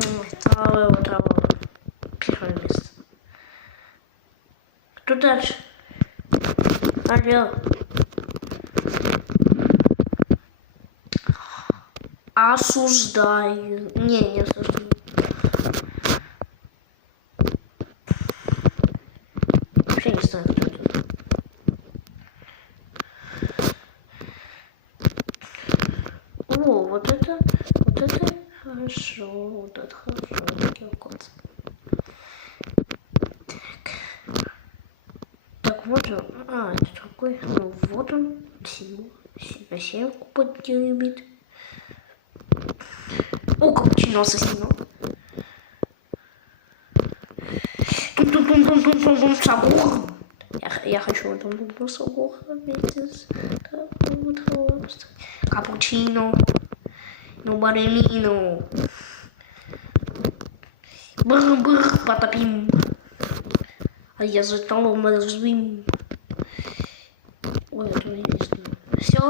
Трава. Первое место. Кто дальше? Алло. Осуждаю. Не осуждаю. Вообще не знаю, кто это. О, вот это хорошо, вот это хорошо. Так, вот он. Это такой. Ну, вот он. Семку поднимет. О, капучино сосино. Тум-тум-тум-тум-тум-тум-тум, сагур. Я хочу тум-тум-тум сагур вместе с капучино. Ну, барелино. Брр-брр, потопим. А я за столом развим. Ой, это не знаю. Все.